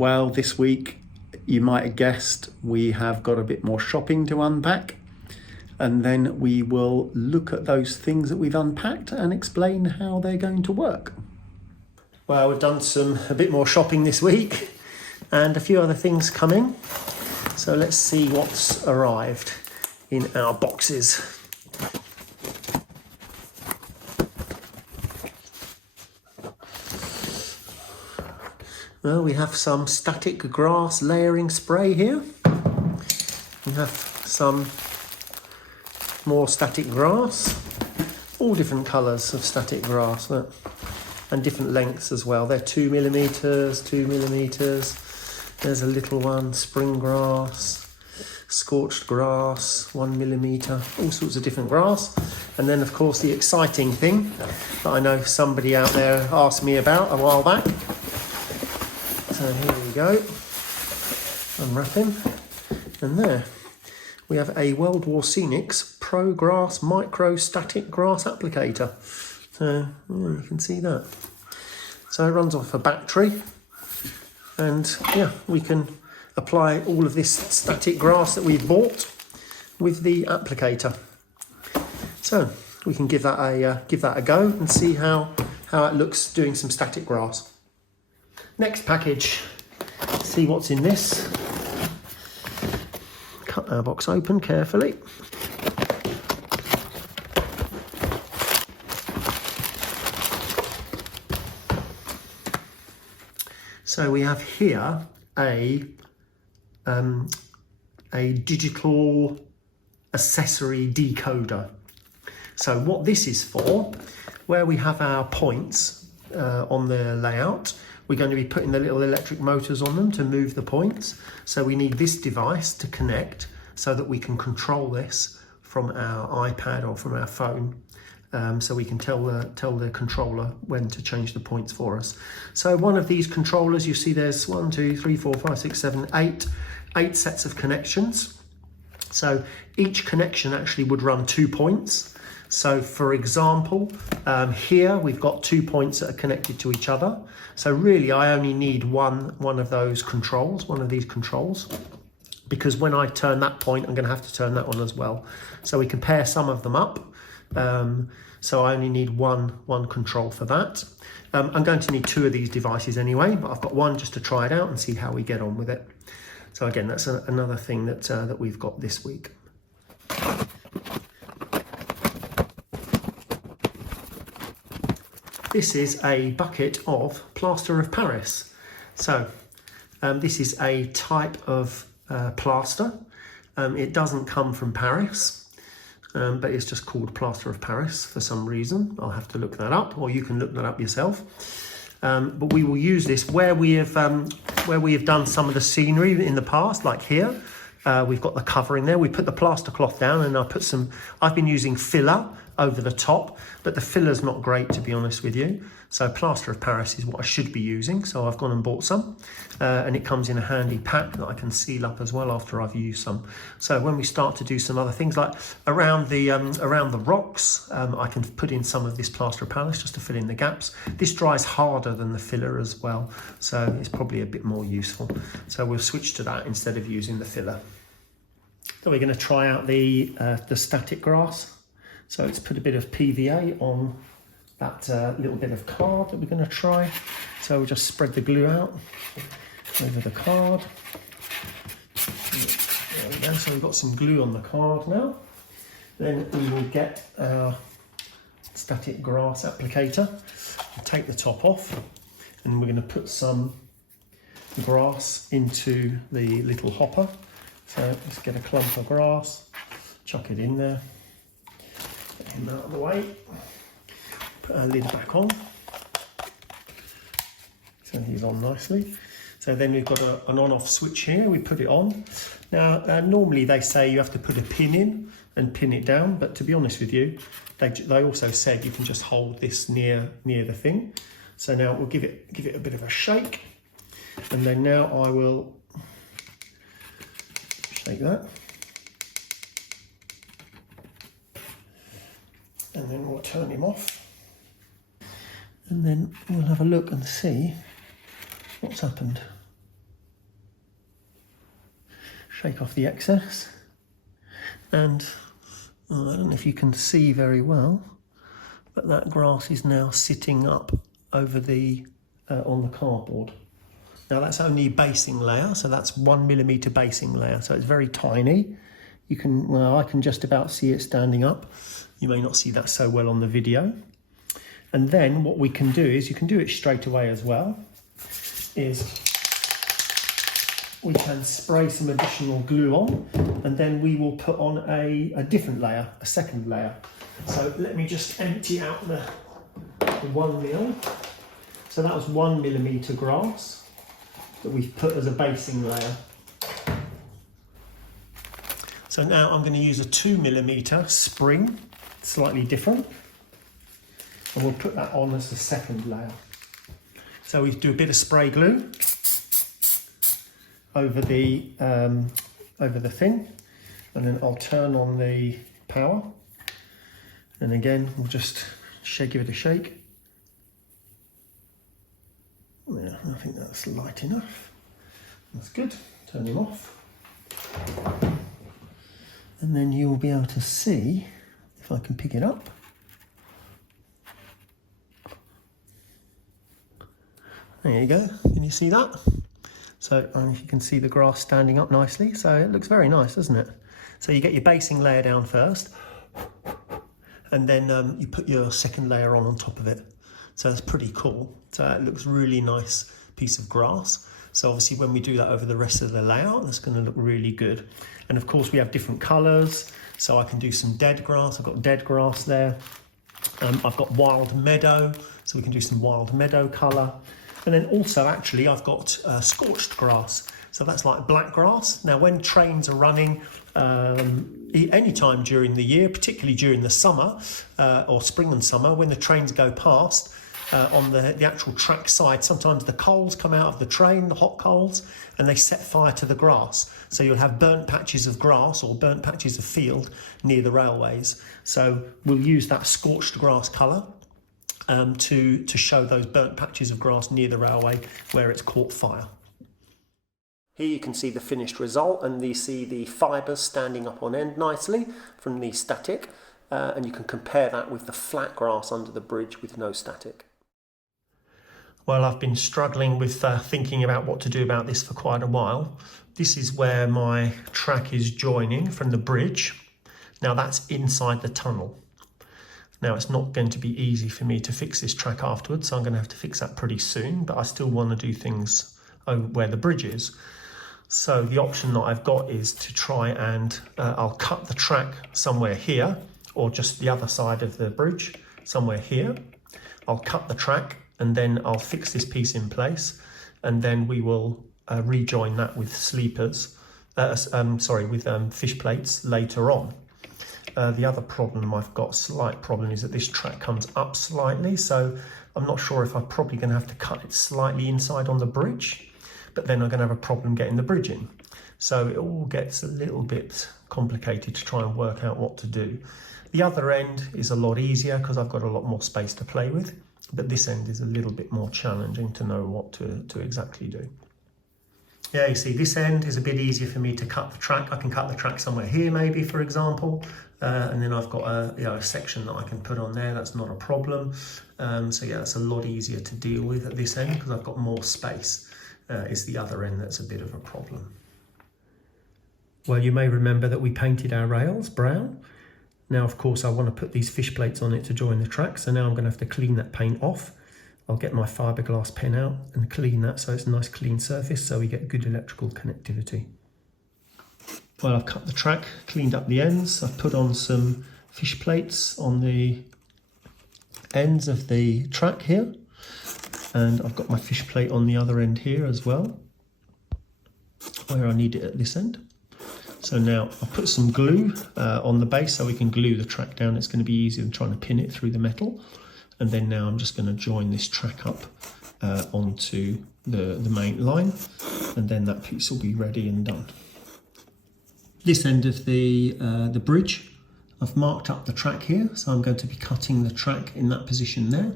Well, this week, you might have guessed, we have got a bit more shopping to unpack, and then we will look at those things that we've unpacked and explain how they're going to work. Well, we've done a bit more shopping this week and a few other things coming. So let's see what's arrived in our boxes. Well, we have some static grass layering spray here. We have some more static grass, all different colours of static grass, look, and different lengths as well. They're 2mm, 2mm. There's a little one, spring grass, scorched grass, 1mm, all sorts of different grass. And then, of course, the exciting thing that I know somebody out there asked me about a while back. So here we go, unwrapping, and there we have a World War Scenics Pro Grass Micro Static Grass Applicator. So you can see that. So it runs off a battery, and yeah, we can apply all of this static grass that we've bought with the applicator. So we can give that a go and see how it looks doing some static grass. Next package, see what's in this. Cut our box open carefully. So we have here a digital accessory decoder. So what this is for, where we have our points on the layout, we're going to be putting the little electric motors on them to move the points. So we need this device to connect so that we can control this from our iPad or from our phone. So we can tell the controller when to change the points for us. So one of these controllers, you see there's 1, 2, 3, 4, 5, 6, 7, 8 sets of connections. So each connection actually would run 2 points. So for example, here we've got 2 points that are connected to each other. So really I only need one of those controls, one of these controls, because when I turn that point, I'm going to have to turn that one as well. So we can pair some of them up. So I only need one control for that. I'm going to need 2 of these devices anyway, but I've got one just to try it out and see how we get on with it. So again, that's another thing that we've got this week. This is a bucket of plaster of Paris. So this is a type of plaster. It doesn't come from Paris, but it's just called plaster of Paris for some reason. I'll have to look that up, or you can look that up yourself. But we will use this where we have done some of the scenery in the past, like here. We've got the cover in there. We put the plaster cloth down, and I've been using filler over the top, but the filler's not great, to be honest with you. So plaster of Paris is what I should be using. So I've gone and bought some, and it comes in a handy pack that I can seal up as well after I've used some. So when we start to do some other things like around the rocks, I can put in some of this plaster of Paris just to fill in the gaps. This dries harder than the filler as well, so it's probably a bit more useful. So we'll switch to that instead of using the filler. So we're going to try out the static grass. So let's put a bit of PVA on that little bit of card that we're going to try. So we'll just spread the glue out over the card. There we go. So we've got some glue on the card now. Then we will get our static grass applicator. We'll take the top off, and we're going to put some grass into the little hopper. So let's get a clump of grass, chuck it in there. Get him out of the way. Put our lid back on. So he's on nicely. So then we've got an on-off switch here. We put it on. Now, normally they say you have to put a pin in and pin it down, but to be honest with you, they also said you can just hold this near the thing. So now we'll give it a bit of a shake, and then now I will shake that. And then we'll turn him off, and then we'll have a look and see what's happened. shake off the excess. And I don't know if you can see very well, but that grass is now sitting up over the on the cardboard. Now that's only basing layer, so that's 1mm basing layer, so it's very tiny. You can, well, I can just about see it standing up. You may not see that so well on the video. And then what we can do is, you can do it straight away as well, is we can spray some additional glue on, and then we will put on a different layer, a second layer. So let me just empty out the 1 mil. So that was 1mm grass that we've put as a basing layer. So now I'm going to use a 2mm spring, slightly different, and we'll put that on as a second layer. So we do a bit of spray glue over the thing, and then I'll turn on the power, and again we'll just give it a shake. Yeah, I think that's light enough. That's good. Turn him off, and then you'll be able to see, if I can pick it up, there you go. Can you see that? So if you can see the grass standing up nicely, so it looks very nice, doesn't it? So you get your basing layer down first, and then you put your second layer on top of it. So it's pretty cool. So it looks really nice piece of grass. So obviously when we do that over the rest of the layout, that's going to look really good. And of course we have different colours, so I can do some dead grass. I've got dead grass there. I've got wild meadow, so we can do some wild meadow colour. And then also actually I've got scorched grass. So that's like black grass. Now when trains are running any time during the year, particularly during the summer or spring and summer, when the trains go past, on the actual track side, sometimes the coals come out of the train, the hot coals, and they set fire to the grass. So you'll have burnt patches of grass or burnt patches of field near the railways. So we'll use that scorched grass colour to show those burnt patches of grass near the railway where it's caught fire. Here you can see the finished result, and you see the fibres standing up on end nicely from the static, and you can compare that with the flat grass under the bridge with no static. Well, I've been struggling with thinking about what to do about this for quite a while. This is where my track is joining from the bridge. Now that's inside the tunnel. Now it's not going to be easy for me to fix this track afterwards, so I'm going to have to fix that pretty soon, but I still want to do things where the bridge is. So the option that I've got is to try and I'll cut the track somewhere here, or just the other side of the bridge, somewhere here. I'll cut the track, and then I'll fix this piece in place, and then we will rejoin that with sleepers, with fish plates later on. The other problem I've got, slight problem, is that this track comes up slightly, so I'm not sure if I'm probably going to have to cut it slightly inside on the bridge, but then I'm going to have a problem getting the bridge in. So it all gets a little bit complicated to try and work out what to do. The other end is a lot easier because I've got a lot more space to play with, but this end is a little bit more challenging to know what to exactly do. Yeah, you see, this end is a bit easier for me to cut the track. I can cut the track somewhere here, maybe, for example, and then I've got a section that I can put on there. That's not a problem. So yeah, that's a lot easier to deal with at this end because I've got more space. It's the other end that's a bit of a problem. Well, you may remember that we painted our rails brown. Now, of course, I want to put these fish plates on it to join the track, so now I'm going to have to clean that paint off. I'll get my fiberglass pen out and clean that so it's a nice clean surface so we get good electrical connectivity. Well, I've cut the track, cleaned up the ends, I've put on some fish plates on the ends of the track here, and I've got my fish plate on the other end here as well, where I need it at this end. So now I'll put some glue on the base so we can glue the track down. It's going to be easier than trying to pin it through the metal. And then now I'm just going to join this track up onto the main line, and then that piece will be ready and done. This end of the bridge, I've marked up the track here, so I'm going to be cutting the track in that position there.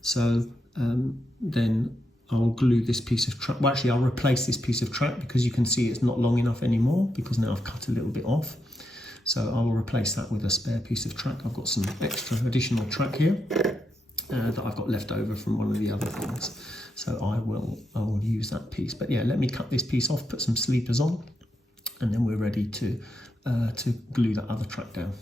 So then I'll glue this piece of track. Well, actually, I'll replace this piece of track because you can see it's not long enough anymore because now I've cut a little bit off. So I will replace that with a spare piece of track. I've got some extra additional track here that I've got left over from one of the other things. So I will use that piece. But yeah, let me cut this piece off, put some sleepers on, and then we're ready to glue that other track down.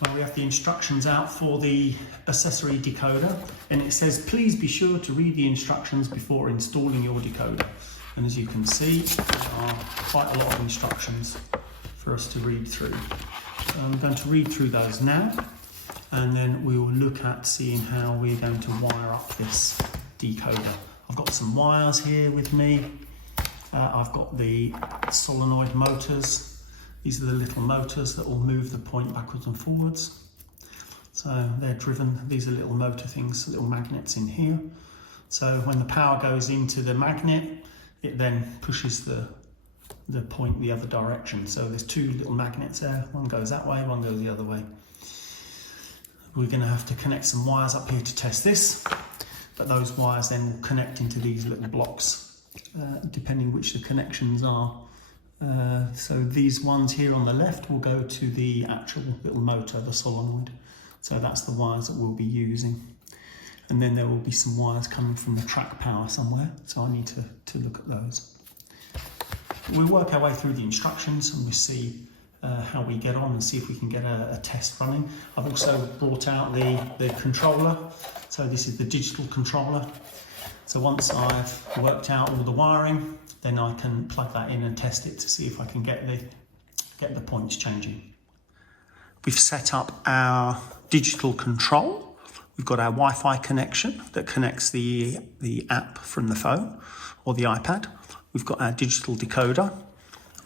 Well, we have the instructions out for the accessory decoder, and it says please be sure to read the instructions before installing your decoder. And as you can see, there are quite a lot of instructions for us to read through. So I'm going to read through those now, and then we will look at seeing how we're going to wire up this decoder. I've got some wires here with me. I've got the solenoid motors. These are the little motors that will move the point backwards and forwards. So they're driven, these are little motor things, little magnets in here. So when the power goes into the magnet, it then pushes the point the other direction. So there's two little magnets there, one goes that way, one goes the other way. We're going to have to connect some wires up here to test this, but those wires then will connect into these little blocks, depending which the connections are. So these ones here on the left will go to the actual little motor, the solenoid. So that's the wires that we'll be using. And then there will be some wires coming from the track power somewhere. So I need to look at those. We'll work our way through the instructions and we'll see how we get on and see if we can get a test running. I've also brought out the controller. So this is the digital controller. So once I've worked out all the wiring, then I can plug that in and test it to see if I can get the points changing. We've set up our digital control. We've got our Wi-Fi connection that connects the app from the phone or the iPad. We've got our digital decoder.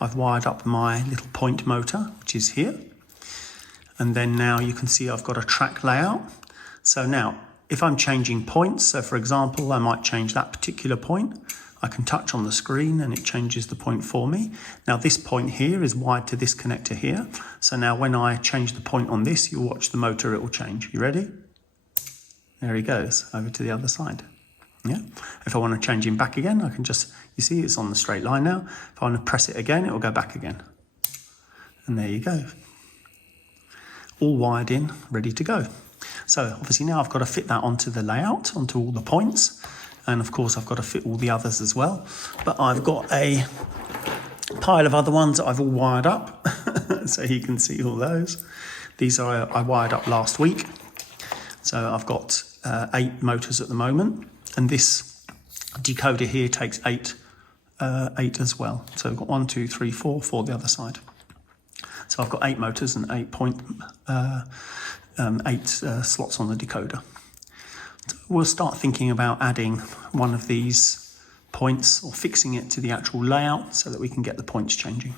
I've wired up my little point motor, which is here. And then now you can see I've got a track layout. So now, if I'm changing points, so for example, I might change that particular point, I can touch on the screen and it changes the point for me. Now this point here is wired to this connector here. So now when I change the point on this, you'll watch the motor, it will change. You ready? There he goes, over to the other side. Yeah. If I want to change him back again, I can just, you see it's on the straight line now. If I want to press it again, it will go back again. And there you go. All wired in, ready to go. So obviously now I've got to fit that onto the layout, onto all the points. And of course I've got to fit all the others as well. But I've got a pile of other ones that I've all wired up. So you can see all those. These I wired up last week. So I've got 8 motors at the moment. And this decoder here takes 8 as well. So I've got 1, 2, 3, 4 for the other side. So I've got 8 motors and 8 slots on the decoder. So we'll start thinking about adding one of these points or fixing it to the actual layout so that we can get the points changing.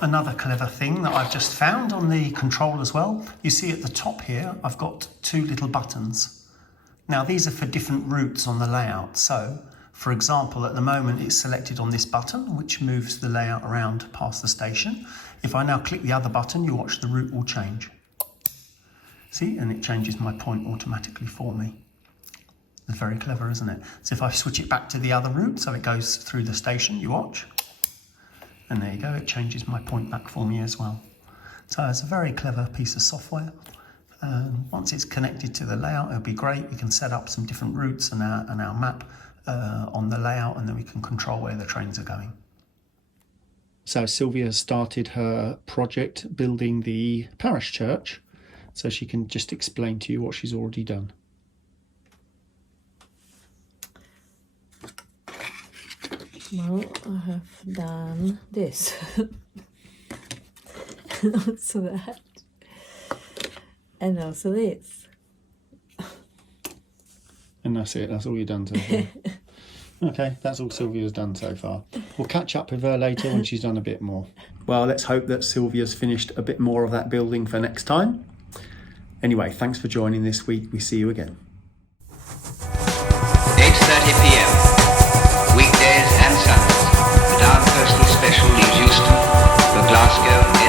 Another clever thing that I've just found on the control as well, you see at the top here, I've got 2 little buttons. Now these are for different routes on the layout. So for example, at the moment it's selected on this button, which moves the layout around past the station. If I now click the other button, you watch the route will change. See, and it changes my point automatically for me. It's very clever, isn't it? So if I switch it back to the other route, so it goes through the station, you watch. And there you go, it changes my point back for me as well. So it's a very clever piece of software. Once it's connected to the layout, it'll be great. We can set up some different routes and our map on the layout, and then we can control where the trains are going. So Sylvia started her project building the parish church, so she can just explain to you what she's already done. Well, I have done this. And also that. And also this. And that's it, that's all you've done so far. Okay, that's all Sylvia's done so far. We'll catch up with her later when she's done a bit more. Well, let's hope that Sylvia's finished a bit more of that building for next time. Anyway, thanks for joining this week. We see you again. 8:30 p.m. Weekdays and Sundays. The Down Coastal Special leaves Euston for Glasgow